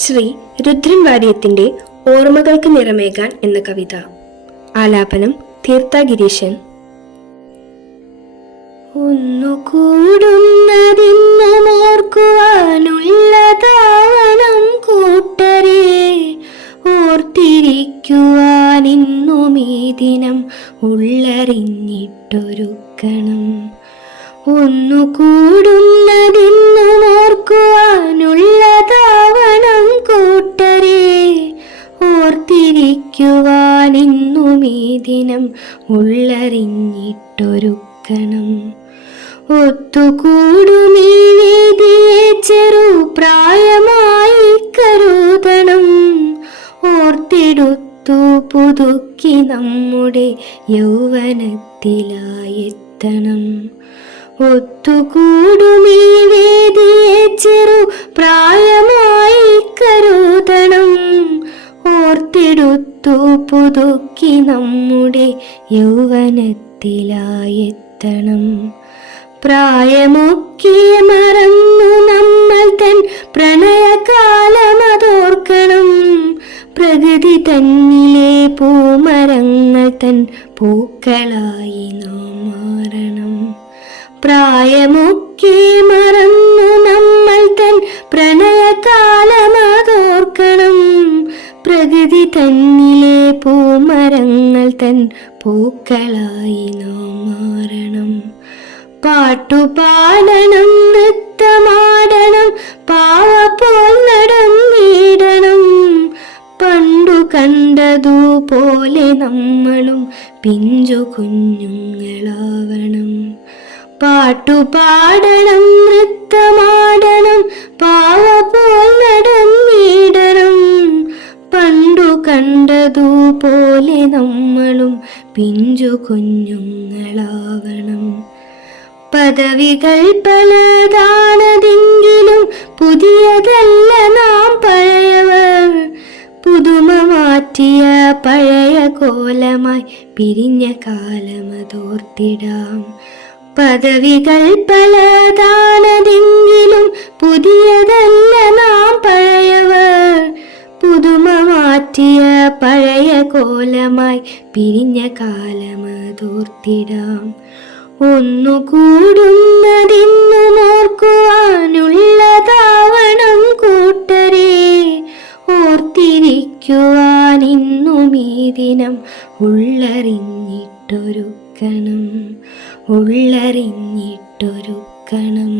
ശ്രീ രുദ്രൻ വാര്യത്തിന്റെ ഓർമ്മകൾക്ക് നിറമേകാൻ എന്ന കവിത. ആലാപനം തീർത്ഥ ഗിരീശൻ. ഒന്നുകൂടുന്നതിന്നുമോർക്കുവാനുള്ളതാവണം കൂട്ടരെ, ഓർത്തിരിക്കുവാനിന്നുമീ ദിനം ഉള്ളറിഞ്ഞിട്ടൊരുക്കണം. ഒന്നുകൂടുന്നതിന്നുമോർക്കുവാനുള്ളതാവണം കൂട്ടരെ, ഓർത്തിരിക്കുവാനിന്നുമീ ദിനം ഉള്ളറിഞ്ഞിട്ടൊരുക്കണം. ഒത്തുകൂടുമീ വേദിയെ ചെറുപ്രായമായി കരുതണം, ഓർത്തെടുത്തു പുതുക്കി നമ്മുടെ യൗവനത്തിലായെത്തണം. ഒത്തുകൂടുമീ വേദിയെ ചെറുപ്രായമായി കരുതണം, ഓർത്തെടുത്തു പുതുക്കി നമ്മുടെ യൗവനത്തിലായെത്തണം. പ്രായമൊക്കെ മറന്നു നമ്മൾ തൻ പ്രണയകാലമതോർക്കണം, പ്രകൃതി തന്നിലെ പൂമരങ്ങൾ തൻ പൂക്കളായി നാം മാറണം. പ്രായമൊക്കെ മറന്നു നമ്മൾ തൻ പ്രണയകാലമതോർക്കണം, പ്രകൃതി തന്നിലെ പൂമരങ്ങൾ തൻ പൂക്കളായി നാം മാറണം. പാട്ടുപാടണം, നൃത്തമാടണം, പാവപ്പോൾ നടന്നിടണം, പണ്ടു കണ്ടതുപോലെ നമ്മളും പിഞ്ചു കുഞ്ഞുങ്ങളാവണം. പാട്ടുപാടണം, നൃത്തമാടണം, പാവപ്പോൾ നടന്നിടണം, പണ്ടു കണ്ടതുപോലെ നമ്മളും പിഞ്ചു കുഞ്ഞുങ്ങളാവണം. പദവികൾ പലതാണതെങ്കിലും പുതിയതല്ല നാം പഴയവർ, പുതുമ മാറ്റിയ പഴയ കോലമായി പിരിഞ്ഞ കാലമതോർത്തിടാം. പദവികൾ പലതാണതെങ്കിലും പുതിയതല്ല നാം പഴയവർ, പുതുമ മാറ്റിയ പഴയ കോലമായി പിരിഞ്ഞ കാലമതോർത്തിടാം. ഒന്നുകൂടുന്നതിന്നുമോർക്കുവാനുള്ളതാവണം കൂട്ടരെ, ഓർത്തിരിക്കുവാനിന്നുമീ ദിനം ഉള്ളറിഞ്ഞിട്ടൊരുക്കണം, ഉള്ളറിഞ്ഞിട്ടൊരുക്കണം.